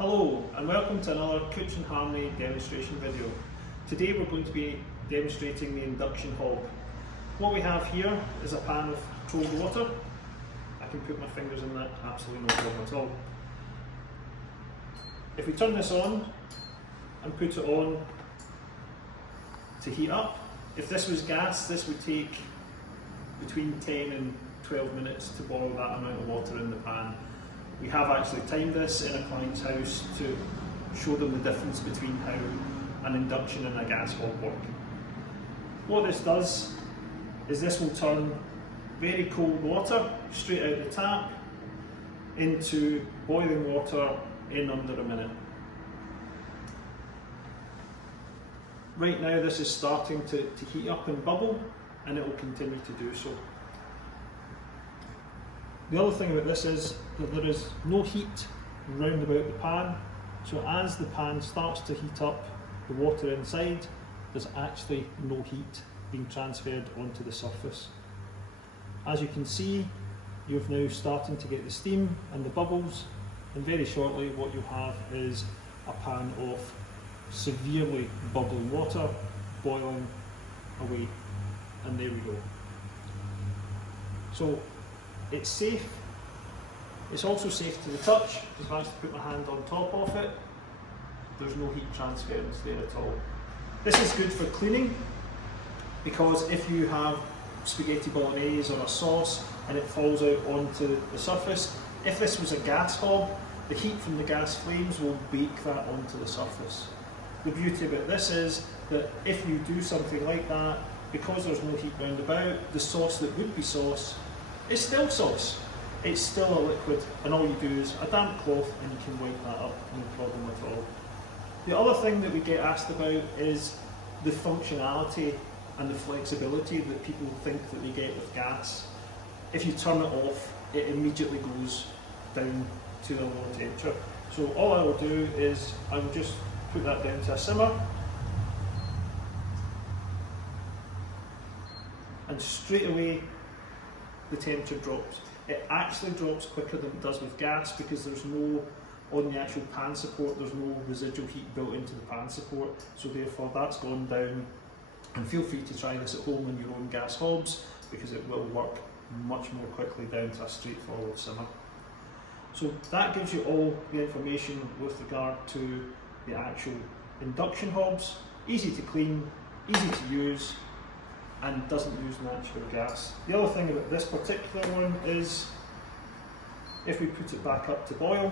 Hello and welcome to another Kuechen Harmonie demonstration video. Today we're going to be demonstrating the induction hob. What we have here is a pan of cold water. I can put my fingers in that, absolutely no problem at all. If we turn this on and put it on to heat up, if this was gas, this would take between 10 and 12 minutes to boil that amount of water in the pan. We have actually timed this in a client's house to show them the difference between how an induction and a gas hob work. What this does is this will turn very cold water straight out the tap into boiling water in under a minute. Right now this is starting to heat up and bubble, and it will continue to do so. The other thing about this is that there is no heat round about the pan, so as the pan starts to heat up the water inside, there's actually no heat being transferred onto the surface. As you can see, you're now starting to get the steam and the bubbles, and very shortly what you have is a pan of severely bubbling water boiling away, and there we go. So it's safe. It's also safe to the touch. If I was to put my hand on top of it, there's no heat transference there at all. This is good for cleaning, because if you have spaghetti bolognese or a sauce and it falls out onto the surface, if this was a gas hob, the heat from the gas flames will bake that onto the surface. The beauty about this is that if you do something like that, because there's no heat round about, the sauce that would be sauce is still sauce. It's still a liquid, and all you do is a damp cloth and you can wipe that up, no problem at all. The other thing that we get asked about is the functionality and the flexibility that people think that they get with gas. If you turn it off, it immediately goes down to a lower temperature. So all I will do is I will just put that down to a simmer, and straight away the temperature drops. It actually drops quicker than it does with gas, because there's no, on the actual pan support, there's no residual heat built into the pan support, so therefore that's gone down. And feel free to try this at home on your own gas hobs, because it will work much more quickly down to a straightforward simmer. So that gives you all the information with regard to the actual induction hobs. Easy to clean, easy to use, and doesn't use natural gas. The other thing about this particular one is, if we put it back up to boil,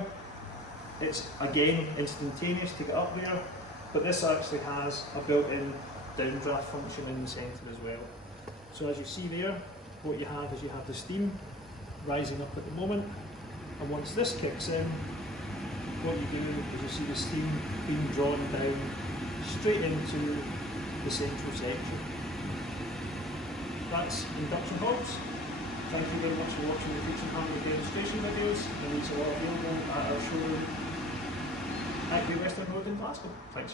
it's again instantaneous to get up there, but this actually has a built-in downdraft function in the centre as well. So as you see there, what you have is you have the steam rising up at the moment, and once this kicks in, what you do is you see the steam being drawn down straight into the central section. That's induction hobs. Thank you very much for watching the Kuechen Harmonie demonstration videos, and these are all available at our showroom at Great Western Road in Glasgow. Thanks.